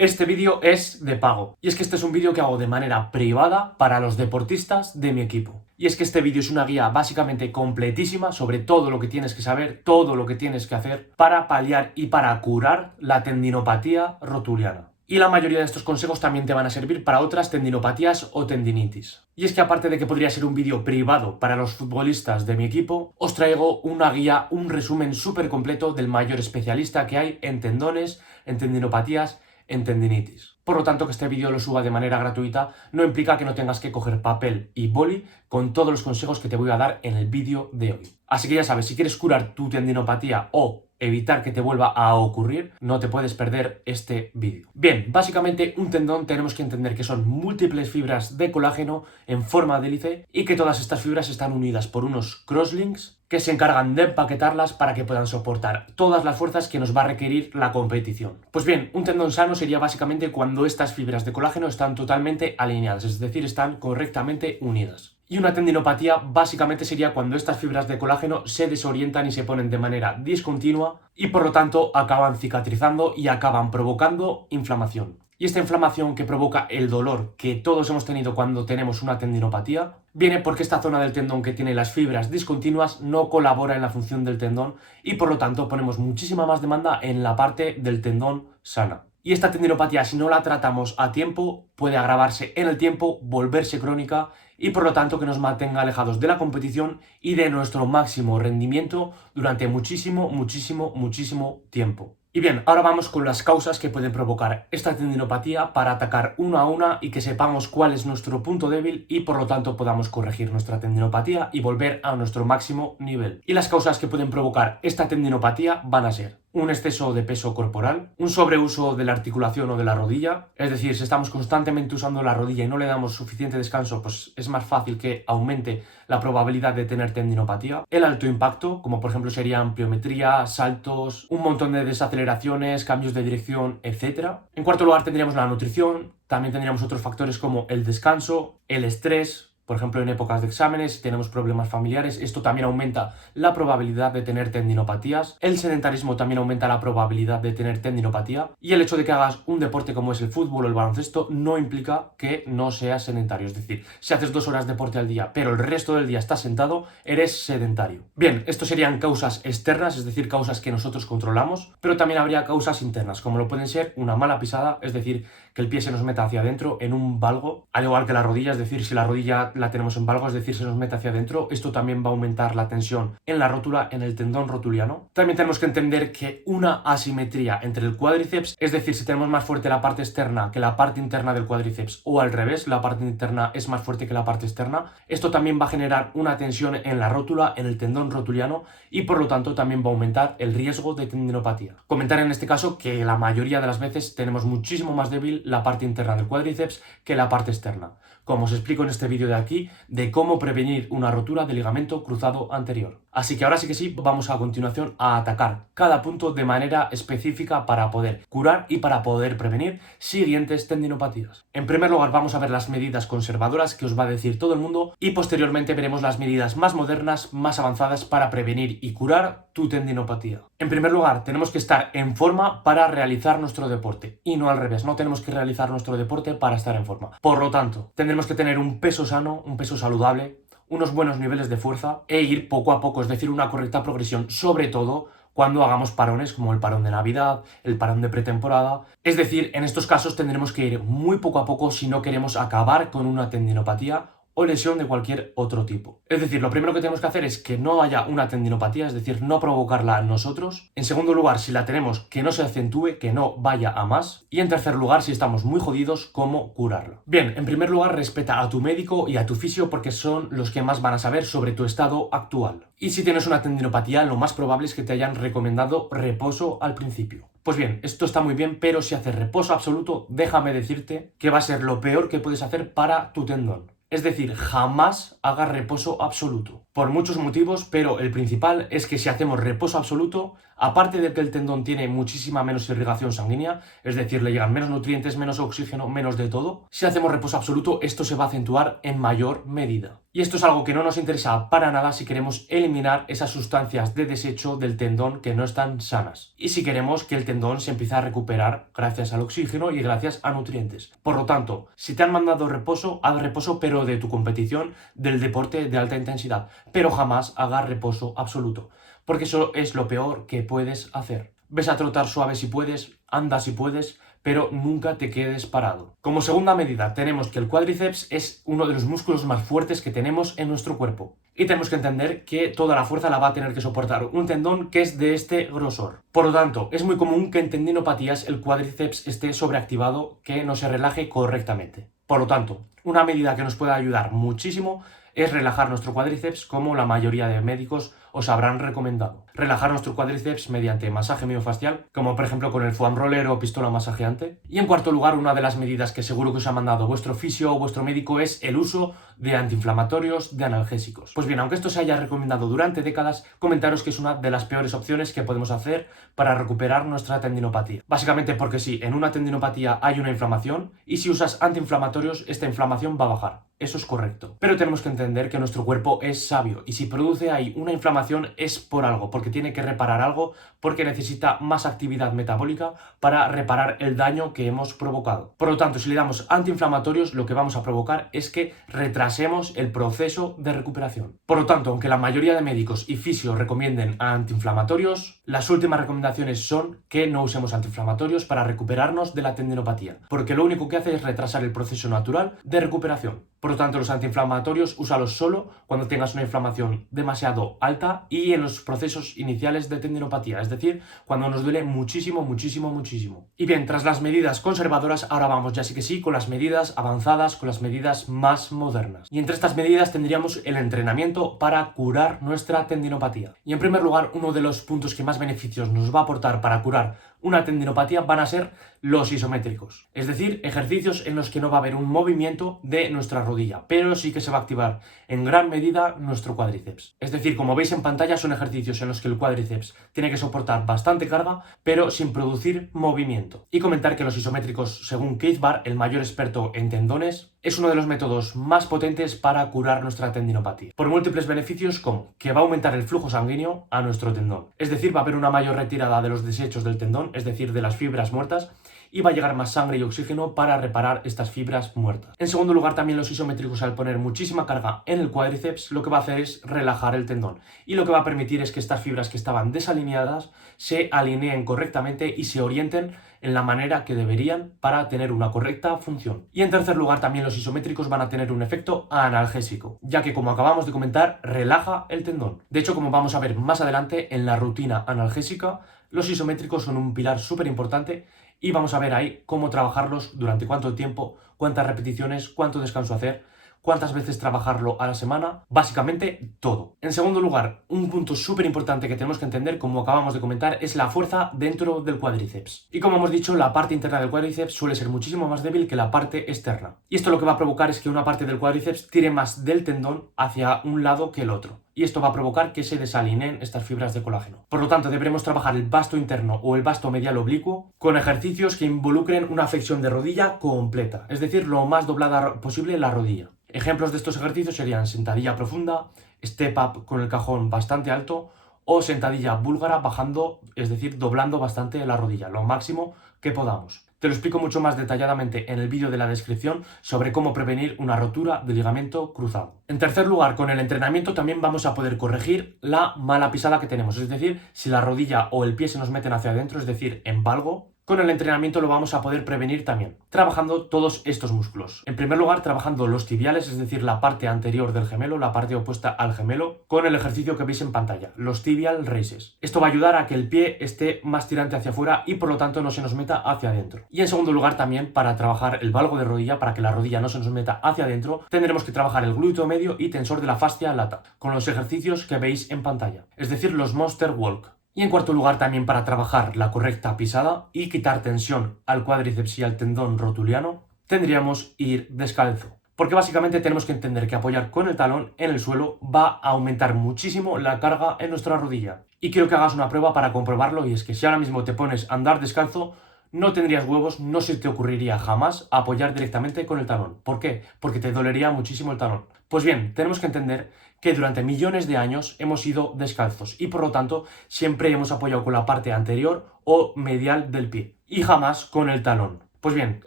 Este vídeo es de pago, y es que este es un vídeo que hago de manera privada para los deportistas de mi equipo. Y es que este vídeo es una guía básicamente completísima sobre todo lo que tienes que saber, todo lo que tienes que hacer para paliar y para curar la tendinopatía rotuliana. Y la mayoría de estos consejos también te van a servir para otras tendinopatías o tendinitis. Y es que aparte de que podría ser un vídeo privado para los futbolistas de mi equipo, os traigo una guía, un resumen súper completo del mayor especialista que hay en tendones, en tendinopatías, en tendinitis. Por lo tanto, que este vídeo lo suba de manera gratuita no implica que no tengas que coger papel y boli con todos los consejos que te voy a dar en el vídeo de hoy. Así que ya sabes, si quieres curar tu tendinopatía o evitar que te vuelva a ocurrir, no te puedes perder este vídeo. Bien, básicamente un tendón tenemos que entender que son múltiples fibras de colágeno en forma de hélice y que todas estas fibras están unidas por unos crosslinks que se encargan de empaquetarlas para que puedan soportar todas las fuerzas que nos va a requerir la competición. Pues bien, un tendón sano sería básicamente cuando estas fibras de colágeno están totalmente alineadas, es decir, están correctamente unidas. Y una tendinopatía básicamente sería cuando estas fibras de colágeno se desorientan y se ponen de manera discontinua y por lo tanto acaban cicatrizando y acaban provocando inflamación. Y esta inflamación que provoca el dolor que todos hemos tenido cuando tenemos una tendinopatía viene porque esta zona del tendón que tiene las fibras discontinuas no colabora en la función del tendón y por lo tanto ponemos muchísima más demanda en la parte del tendón sana. Y esta tendinopatía, si no la tratamos a tiempo, puede agravarse en el tiempo, volverse crónica y por lo tanto que nos mantenga alejados de la competición y de nuestro máximo rendimiento durante muchísimo tiempo. Y bien, ahora vamos con las causas que pueden provocar esta tendinopatía para atacar una a una y que sepamos cuál es nuestro punto débil y por lo tanto podamos corregir nuestra tendinopatía y volver a nuestro máximo nivel. Y las causas que pueden provocar esta tendinopatía van a ser un exceso de peso corporal, un sobreuso de la articulación o de la rodilla, es decir, si estamos constantemente usando la rodilla y no le damos suficiente descanso, pues es más fácil que aumente la probabilidad de tener tendinopatía, el alto impacto, como por ejemplo serían pliometría, saltos, un montón de desaceleraciones, cambios de dirección, etc. En cuarto lugar tendríamos la nutrición, también tendríamos otros factores como el descanso, el estrés. Por ejemplo, en épocas de exámenes, si tenemos problemas familiares, esto también aumenta la probabilidad de tener tendinopatías. El sedentarismo también aumenta la probabilidad de tener tendinopatía. Y el hecho de que hagas un deporte como es el fútbol o el baloncesto no implica que no seas sedentario. Es decir, si haces 2 horas de deporte al día, pero el resto del día estás sentado, eres sedentario. Bien, esto serían causas externas, es decir, causas que nosotros controlamos, pero también habría causas internas, como lo pueden ser una mala pisada, es decir, que el pie se nos meta hacia adentro en un valgo, al igual que la rodilla, es decir, si la rodilla la tenemos en valgo, es decir, se nos mete hacia adentro, esto también va a aumentar la tensión en la rótula, en el tendón rotuliano. También tenemos que entender que una asimetría entre el cuádriceps, es decir, si tenemos más fuerte la parte externa que la parte interna del cuádriceps o al revés, la parte interna es más fuerte que la parte externa, esto también va a generar una tensión en la rótula, en el tendón rotuliano y por lo tanto también va a aumentar el riesgo de tendinopatía. Comentar en este caso que la mayoría de las veces tenemos muchísimo más débil la parte interna del cuádriceps que la parte externa, como os explico en este vídeo de aquí, de cómo prevenir una rotura del ligamento cruzado anterior. Así que ahora sí que sí, vamos a continuación a atacar cada punto de manera específica para poder curar y para poder prevenir siguientes tendinopatías. En primer lugar vamos a ver las medidas conservadoras que os va a decir todo el mundo y posteriormente veremos las medidas más modernas, más avanzadas para prevenir y curar tu tendinopatía. En primer lugar, tenemos que estar en forma para realizar nuestro deporte y no al revés, no tenemos que realizar nuestro deporte para estar en forma. Por lo tanto, tendremos que tener un peso sano, un peso saludable, unos buenos niveles de fuerza e ir poco a poco, es decir, una correcta progresión, sobre todo cuando hagamos parones como el parón de Navidad, el parón de pretemporada. Es decir, en estos casos tendremos que ir muy poco a poco si no queremos acabar con una tendinopatía o lesión de cualquier otro tipo. Es decir, lo primero que tenemos que hacer es que no haya una tendinopatía, es decir, no provocarla nosotros. En segundo lugar, si la tenemos, que no se acentúe, que no vaya a más. Y en tercer lugar, si estamos muy jodidos, cómo curarlo. Bien, en primer lugar, respeta a tu médico y a tu fisio porque son los que más van a saber sobre tu estado actual. Y si tienes una tendinopatía, lo más probable es que te hayan recomendado reposo al principio. Pues bien, esto está muy bien, pero si haces reposo absoluto, déjame decirte que va a ser lo peor que puedes hacer para tu tendón. Es decir, jamás hagas reposo absoluto. Por muchos motivos, pero el principal es que si hacemos reposo absoluto, Aparte de que el tendón tiene muchísima menos irrigación sanguínea, es decir, le llegan menos nutrientes, menos oxígeno, menos de todo, si hacemos reposo absoluto esto se va a acentuar en mayor medida. Y esto es algo que no nos interesa para nada si queremos eliminar esas sustancias de desecho del tendón que no están sanas. Y si queremos que el tendón se empiece a recuperar gracias al oxígeno y gracias a nutrientes. Por lo tanto, si te han mandado reposo, haz reposo pero de tu competición, del deporte de alta intensidad. Pero jamás hagas reposo absoluto. Porque eso es lo peor que puedes hacer. Ves a trotar suave si puedes, anda si puedes, pero nunca te quedes parado. Como segunda medida, tenemos que el cuádriceps es uno de los músculos más fuertes que tenemos en nuestro cuerpo. Y tenemos que entender que toda la fuerza la va a tener que soportar un tendón que es de este grosor. Por lo tanto, es muy común que en tendinopatías el cuádriceps esté sobreactivado, que no se relaje correctamente. Por lo tanto, una medida que nos puede ayudar muchísimo es relajar nuestro cuádriceps, como la mayoría de médicos os habrán recomendado. Relajar nuestro cuádriceps mediante masaje miofascial, como por ejemplo con el foam roller o pistola masajeante. Y en cuarto lugar, una de las medidas que seguro que os ha mandado vuestro fisio o vuestro médico es el uso de antiinflamatorios, de analgésicos. Pues bien, aunque esto se haya recomendado durante décadas, comentaros que es una de las peores opciones que podemos hacer para recuperar nuestra tendinopatía. Básicamente porque si en una tendinopatía hay una inflamación y si usas antiinflamatorios, esta inflamación va a bajar. Eso es correcto. Pero tenemos que entender que nuestro cuerpo es sabio y si produce ahí una inflamación es por algo, porque tiene que reparar algo, porque necesita más actividad metabólica para reparar el daño que hemos provocado. Por lo tanto, si le damos antiinflamatorios, lo que vamos a provocar es que retrasemos el proceso de recuperación. Por lo tanto, aunque la mayoría de médicos y fisios recomienden antiinflamatorios, las últimas recomendaciones son que no usemos antiinflamatorios para recuperarnos de la tendinopatía, porque lo único que hace es retrasar el proceso natural de recuperación. Por lo tanto, los antiinflamatorios úsalos solo cuando tengas una inflamación demasiado alta y en los procesos iniciales de tendinopatía, es decir, cuando nos duele muchísimo, muchísimo, muchísimo. Y bien, tras las medidas conservadoras, ahora vamos ya sí que sí con las medidas avanzadas, con las medidas más modernas. Y entre estas medidas tendríamos el entrenamiento para curar nuestra tendinopatía. Y en primer lugar, uno de los puntos que más beneficios nos va a aportar para curar una tendinopatía van a ser los isométricos, es decir, ejercicios en los que no va a haber un movimiento de nuestra rodilla, pero sí que se va a activar en gran medida nuestro cuádriceps. Es decir, como veis en pantalla, son ejercicios en los que el cuádriceps tiene que soportar bastante carga, pero sin producir movimiento. Y comentar que los isométricos, según Keith Baar, el mayor experto en tendones, es uno de los métodos más potentes para curar nuestra tendinopatía, por múltiples beneficios como que va a aumentar el flujo sanguíneo a nuestro tendón, es decir, va a haber una mayor retirada de los desechos del tendón, es decir, de las fibras muertas, y va a llegar más sangre y oxígeno para reparar estas fibras muertas. En segundo lugar, también los isométricos, al poner muchísima carga en el cuádriceps, lo que va a hacer es relajar el tendón, y lo que va a permitir es que estas fibras que estaban desalineadas se alineen correctamente y se orienten en la manera que deberían para tener una correcta función. Y en tercer lugar, también los isométricos van a tener un efecto analgésico, ya que, como acabamos de comentar, relaja el tendón. De hecho, como vamos a ver más adelante en la rutina analgésica, los isométricos son un pilar súper importante y vamos a ver ahí cómo trabajarlos, durante cuánto tiempo, cuántas repeticiones, cuánto descanso hacer, cuántas veces trabajarlo a la semana, básicamente todo. En segundo lugar, un punto súper importante que tenemos que entender, como acabamos de comentar, es la fuerza dentro del cuádriceps. Y como hemos dicho, la parte interna del cuádriceps suele ser muchísimo más débil que la parte externa. Y esto lo que va a provocar es que una parte del cuádriceps tire más del tendón hacia un lado que el otro. Y esto va a provocar que se desalineen estas fibras de colágeno. Por lo tanto, deberemos trabajar el vasto interno o el vasto medial oblicuo con ejercicios que involucren una flexión de rodilla completa, es decir, lo más doblada posible la rodilla. Ejemplos de estos ejercicios serían sentadilla profunda, step up con el cajón bastante alto o sentadilla búlgara bajando, es decir, doblando bastante la rodilla, lo máximo que podamos. Te lo explico mucho más detalladamente en el vídeo de la descripción sobre cómo prevenir una rotura de ligamento cruzado. En tercer lugar, con el entrenamiento también vamos a poder corregir la mala pisada que tenemos, es decir, si la rodilla o el pie se nos meten hacia adentro, es decir, en valgo, con el entrenamiento lo vamos a poder prevenir también, trabajando todos estos músculos. En primer lugar, trabajando los tibiales, es decir, la parte anterior del gemelo, la parte opuesta al gemelo, con el ejercicio que veis en pantalla, los tibial raises. Esto va a ayudar a que el pie esté más tirante hacia afuera y por lo tanto no se nos meta hacia adentro. Y en segundo lugar, también para trabajar el valgo de rodilla, para que la rodilla no se nos meta hacia adentro, tendremos que trabajar el glúteo medio y tensor de la fascia lata, con los ejercicios que veis en pantalla, es decir, los monster walk. Y en cuarto lugar, también para trabajar la correcta pisada y quitar tensión al cuádriceps y al tendón rotuliano, tendríamos ir descalzo. Porque básicamente tenemos que entender que apoyar con el talón en el suelo va a aumentar muchísimo la carga en nuestra rodilla. Y quiero que hagas una prueba para comprobarlo, y es que si ahora mismo te pones a andar descalzo, no tendrías huevos, no se te ocurriría jamás apoyar directamente con el talón. ¿Por qué? Porque te dolería muchísimo el talón. Pues bien, tenemos que entender que durante millones de años hemos ido descalzos y por lo tanto siempre hemos apoyado con la parte anterior o medial del pie y jamás con el talón. Pues bien,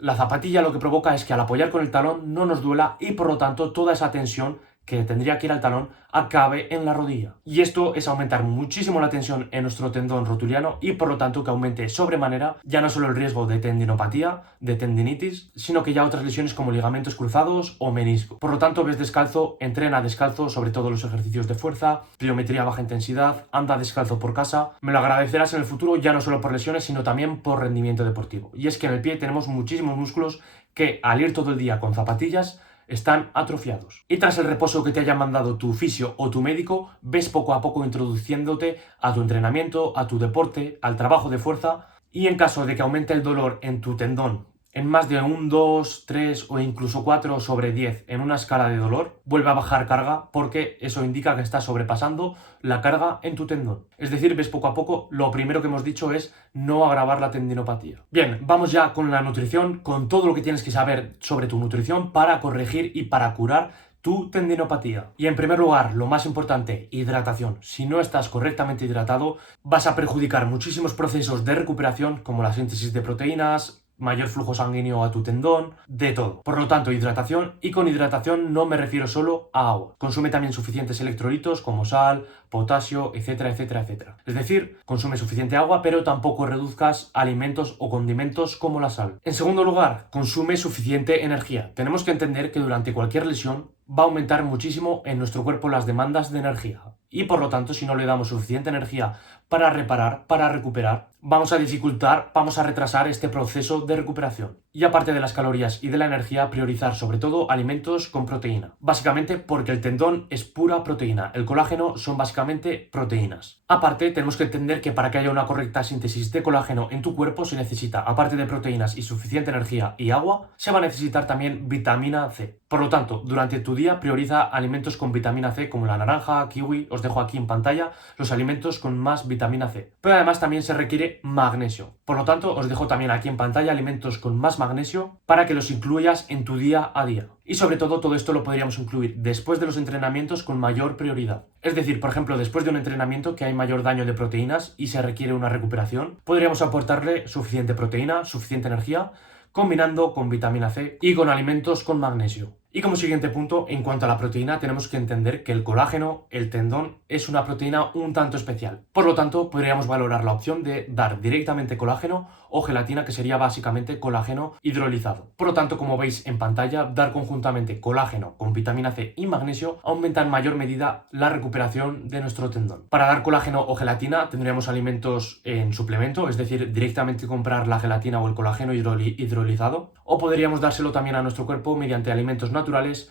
la zapatilla lo que provoca es que al apoyar con el talón no nos duela y por lo tanto toda esa tensión que tendría que ir al talón acabe en la rodilla. Y esto es aumentar muchísimo la tensión en nuestro tendón rotuliano y por lo tanto que aumente sobremanera ya no solo el riesgo de tendinopatía, de tendinitis, sino que ya otras lesiones como ligamentos cruzados o menisco. Por lo tanto, ves descalzo, entrena descalzo, sobre todo los ejercicios de fuerza, pliometría baja intensidad, anda descalzo por casa. Me lo agradecerás en el futuro ya no solo por lesiones, sino también por rendimiento deportivo. Y es que en el pie tenemos muchísimos músculos que al ir todo el día con zapatillas están atrofiados. Y tras el reposo que te haya mandado tu fisio o tu médico, ves poco a poco introduciéndote a tu entrenamiento, a tu deporte, al trabajo de fuerza, y en caso de que aumente el dolor en tu tendón en más de un 2, 3 o incluso 4 sobre 10 en una escala de dolor, vuelve a bajar carga porque eso indica que estás sobrepasando la carga en tu tendón. Es decir, ves poco a poco, lo primero que hemos dicho es no agravar la tendinopatía. Bien, vamos ya con la nutrición, con todo lo que tienes que saber sobre tu nutrición para corregir y para curar tu tendinopatía. Y en primer lugar, lo más importante, hidratación. Si no estás correctamente hidratado, vas a perjudicar muchísimos procesos de recuperación como la síntesis de proteínas, mayor flujo sanguíneo a tu tendón, de todo. Por lo tanto, hidratación, y con hidratación no me refiero solo a agua. Consume también suficientes electrolitos como sal, potasio, etcétera, etcétera, etcétera. Es decir, consume suficiente agua, pero tampoco reduzcas alimentos o condimentos como la sal. En segundo lugar, consume suficiente energía. Tenemos que entender que durante cualquier lesión va a aumentar muchísimo en nuestro cuerpo las demandas de energía. Y por lo tanto, si no le damos suficiente energía para reparar, para recuperar, vamos a dificultar, vamos a retrasar este proceso de recuperación. Y aparte de las calorías y de la energía, priorizar sobre todo alimentos con proteína. Básicamente porque el tendón es pura proteína, el colágeno son básicamente proteínas. Aparte, tenemos que entender que para que haya una correcta síntesis de colágeno en tu cuerpo se necesita, aparte de proteínas y suficiente energía y agua, se va a necesitar también vitamina C. Por lo tanto, durante tu día prioriza alimentos con vitamina C como la naranja, kiwi, os dejo aquí en pantalla los alimentos con más vitamina C. Pero además también se requiere magnesio. Por lo tanto, os dejo también aquí en pantalla alimentos con más magnesio para que los incluyas en tu día a día. Y sobre todo esto lo podríamos incluir después de los entrenamientos con mayor prioridad. Es decir, por ejemplo, después de un entrenamiento que hay mayor daño de proteínas y se requiere una recuperación, podríamos aportarle suficiente proteína, suficiente energía, combinando con vitamina C y con alimentos con magnesio. Y como siguiente punto, en cuanto a la proteína, tenemos que entender que el colágeno, el tendón, es una proteína un tanto especial. Por lo tanto, podríamos valorar la opción de dar directamente colágeno o gelatina, que sería básicamente colágeno hidrolizado. Por lo tanto, como veis en pantalla, dar conjuntamente colágeno con vitamina C y magnesio aumenta en mayor medida la recuperación de nuestro tendón. Para dar colágeno o gelatina tendríamos alimentos en suplemento, es decir, directamente comprar la gelatina o el colágeno hidrolizado, o podríamos dárselo también a nuestro cuerpo mediante alimentos naturales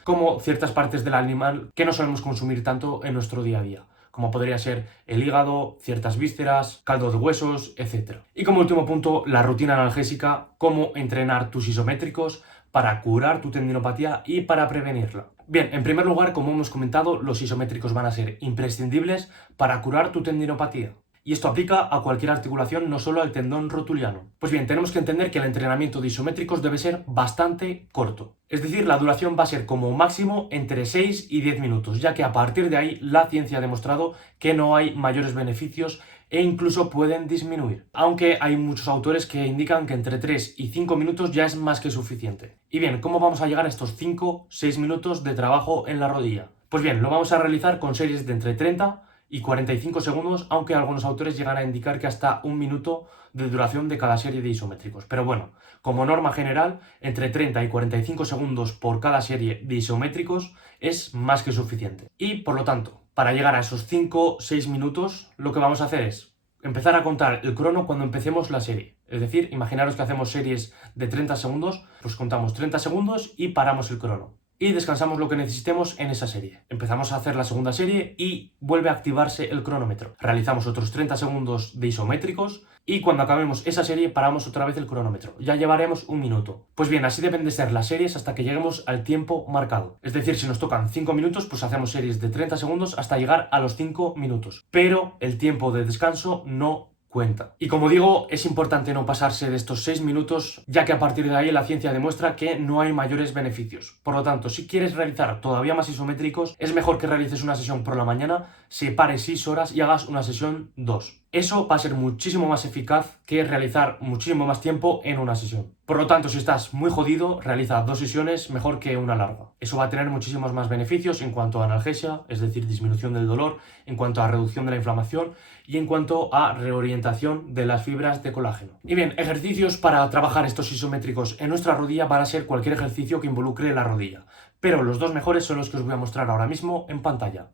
como ciertas partes del animal que no solemos consumir tanto en nuestro día a día, como podría ser el hígado, ciertas vísceras, caldo de huesos, etc. Y como último punto, la rutina analgésica, cómo entrenar tus isométricos para curar tu tendinopatía y para prevenirla. Bien, en primer lugar, como hemos comentado, los isométricos van a ser imprescindibles para curar tu tendinopatía. Y esto aplica a cualquier articulación, no solo al tendón rotuliano. Pues bien, tenemos que entender que el entrenamiento de isométricos debe ser bastante corto. Es decir, la duración va a ser como máximo entre 6 y 10 minutos, ya que a partir de ahí la ciencia ha demostrado que no hay mayores beneficios e incluso pueden disminuir. Aunque hay muchos autores que indican que entre 3 y 5 minutos ya es más que suficiente. Y bien, ¿cómo vamos a llegar a estos 5-6 minutos de trabajo en la rodilla? Pues bien, lo vamos a realizar con series de entre 30 y 45 segundos, aunque algunos autores llegan a indicar que hasta 1 minuto de duración de cada serie de isométricos. Pero bueno, como norma general, entre 30 y 45 segundos por cada serie de isométricos es más que suficiente. Y por lo tanto, para llegar a esos 5-6 minutos, lo que vamos a hacer es empezar a contar el crono cuando empecemos la serie. Es decir, imaginaros que hacemos series de 30 segundos, pues contamos 30 segundos y paramos el crono. y descansamos lo que necesitemos en esa serie. Empezamos a hacer la segunda serie y vuelve a activarse el cronómetro. Realizamos otros 30 segundos de isométricos y cuando acabemos esa serie paramos otra vez el cronómetro. Ya llevaremos un minuto. Pues bien, así deben de ser las series hasta que lleguemos al tiempo marcado. Es decir, si nos tocan 5 minutos, pues hacemos series de 30 segundos hasta llegar a los 5 minutos. Pero el tiempo de descanso no cuenta. Y como digo, es importante no pasarse de estos 6 minutos, ya que a partir de ahí la ciencia demuestra que no hay mayores beneficios. Por lo tanto, si quieres realizar todavía más isométricos, es mejor que realices una sesión por la mañana, separes 6 horas y hagas una sesión 2. Eso va a ser muchísimo más eficaz que realizar muchísimo más tiempo en una sesión. Por lo tanto, si estás muy jodido, realiza 2 sesiones mejor que una larga. Eso va a tener muchísimos más beneficios en cuanto a analgesia, es decir, disminución del dolor, en cuanto a reducción de la inflamación y en cuanto a reorientación de las fibras de colágeno. Y bien, ejercicios para trabajar estos isométricos en nuestra rodilla van a ser cualquier ejercicio que involucre la rodilla. Pero los 2 mejores son los que os voy a mostrar ahora mismo en pantalla.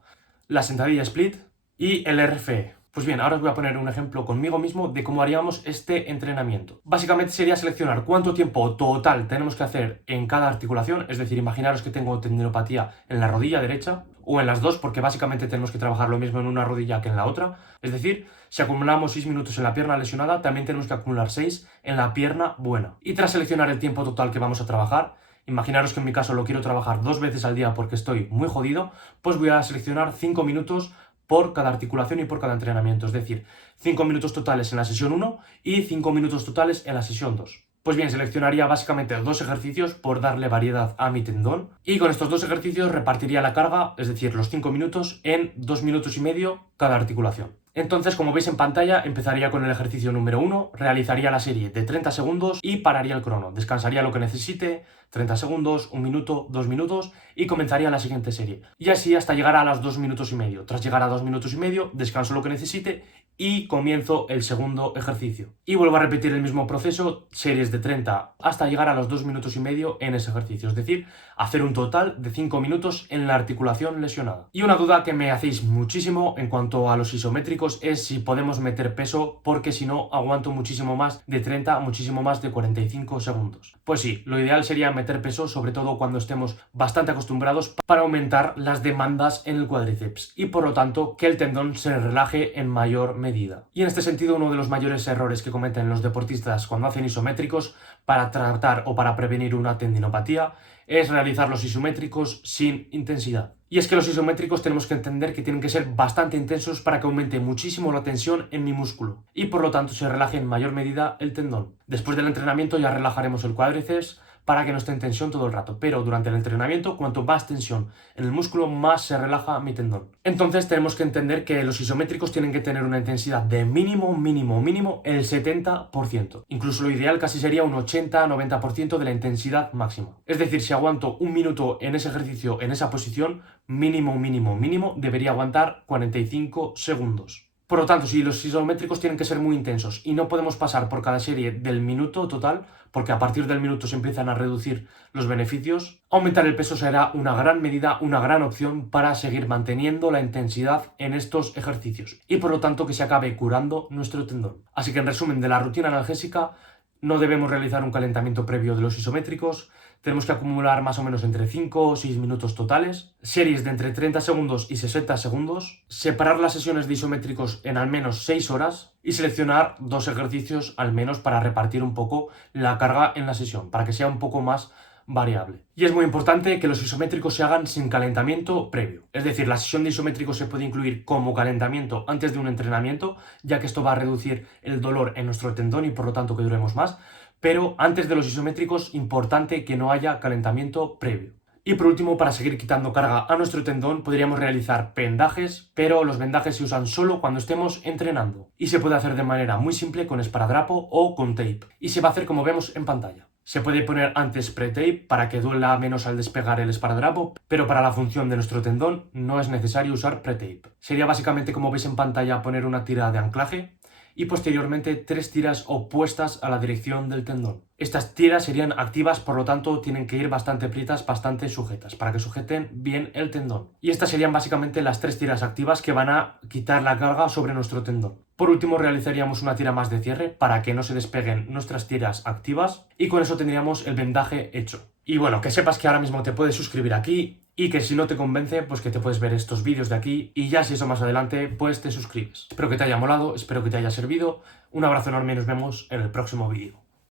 La sentadilla split y el RFE. Pues bien, ahora os voy a poner un ejemplo conmigo mismo de cómo haríamos este entrenamiento. Básicamente sería seleccionar cuánto tiempo total tenemos que hacer en cada articulación, es decir, imaginaros que tengo tendinopatía en la rodilla derecha o en las dos, porque básicamente tenemos que trabajar lo mismo en una rodilla que en la otra. Es decir, si acumulamos 6 minutos en la pierna lesionada, también tenemos que acumular 6 en la pierna buena. Y tras seleccionar el tiempo total que vamos a trabajar, imaginaros que en mi caso lo quiero trabajar 2 veces al día porque estoy muy jodido, pues voy a seleccionar 5 minutos por cada articulación y por cada entrenamiento, es decir, 5 minutos totales en la sesión 1 y 5 minutos totales en la sesión 2. Pues bien, seleccionaría básicamente 2 ejercicios por darle variedad a mi tendón y con estos 2 ejercicios repartiría la carga, es decir, los 5 minutos en 2 minutos y medio cada articulación. Entonces, como veis en pantalla, empezaría con el ejercicio número 1, realizaría la serie de 30 segundos y pararía el crono. Descansaría lo que necesite, 30 segundos, 1 minuto, 2 minutos y comenzaría la siguiente serie. Y así hasta llegar a los 2 minutos y medio. Tras llegar a 2 minutos y medio, descanso lo que necesite y comienzo el segundo ejercicio. Y vuelvo a repetir el mismo proceso, series de 30 hasta llegar a los 2 minutos y medio en ese ejercicio. Es decir, hacer un total de 5 minutos en la articulación lesionada. Y una duda que me hacéis muchísimo en cuanto a los isométricos es si podemos meter peso, porque si no aguanto muchísimo más de 30, muchísimo más de 45 segundos. Pues sí, lo ideal sería meter peso, sobre todo cuando estemos bastante acostumbrados, para aumentar las demandas en el cuádriceps y por lo tanto que el tendón se relaje en mayor medida. Y en este sentido, uno de los mayores errores que cometen los deportistas cuando hacen isométricos para tratar o para prevenir una tendinopatía es realizar los isométricos sin intensidad. Y es que los isométricos tenemos que entender que tienen que ser bastante intensos para que aumente muchísimo la tensión en mi músculo y por lo tanto se relaje en mayor medida el tendón. Después del entrenamiento ya relajaremos el cuádriceps para que no esté en tensión todo el rato, pero durante el entrenamiento cuanto más tensión en el músculo más se relaja mi tendón. Entonces tenemos que entender que los isométricos tienen que tener una intensidad de mínimo el 70%. Incluso lo ideal casi sería un 80-90% de la intensidad máxima. Es decir, si aguanto 1 minuto en ese ejercicio, en esa posición, mínimo debería aguantar 45 segundos. Por lo tanto, si los isométricos tienen que ser muy intensos y no podemos pasar por cada serie del minuto total, porque a partir del minuto se empiezan a reducir los beneficios, aumentar el peso será una gran medida, una gran opción para seguir manteniendo la intensidad en estos ejercicios y por lo tanto que se acabe curando nuestro tendón. Así que en resumen de la rutina analgésica, no debemos realizar un calentamiento previo de los isométricos, tenemos que acumular más o menos entre 5 o 6 minutos totales, series de entre 30 segundos y 60 segundos, separar las sesiones de isométricos en al menos 6 horas y seleccionar 2 ejercicios al menos para repartir un poco la carga en la sesión, para que sea un poco más variable. Y es muy importante que los isométricos se hagan sin calentamiento previo. Es decir, la sesión de isométricos se puede incluir como calentamiento antes de un entrenamiento, ya que esto va a reducir el dolor en nuestro tendón y por lo tanto que duremos más. Pero antes de los isométricos, importante que no haya calentamiento previo. Y por último, para seguir quitando carga a nuestro tendón, podríamos realizar vendajes, pero los vendajes se usan solo cuando estemos entrenando. Y se puede hacer de manera muy simple con esparadrapo o con tape. Y se va a hacer como vemos en pantalla. Se puede poner antes pre-tape para que duela menos al despegar el esparadrapo, pero para la función de nuestro tendón no es necesario usar pre-tape. Sería básicamente como veis en pantalla poner una tira de anclaje y posteriormente 3 tiras opuestas a la dirección del tendón. Estas tiras serían activas, por lo tanto tienen que ir bastante prietas, bastante sujetas, para que sujeten bien el tendón. Y estas serían básicamente las 3 tiras activas que van a quitar la carga sobre nuestro tendón. Por último, realizaríamos una tira más de cierre para que no se despeguen nuestras tiras activas y con eso tendríamos el vendaje hecho. Y bueno, que sepas que ahora mismo te puedes suscribir aquí y que si no te convence, pues que te puedes ver estos vídeos de aquí y ya si eso más adelante, pues te suscribes. Espero que te haya molado, espero que te haya servido. Un abrazo enorme y nos vemos en el próximo vídeo.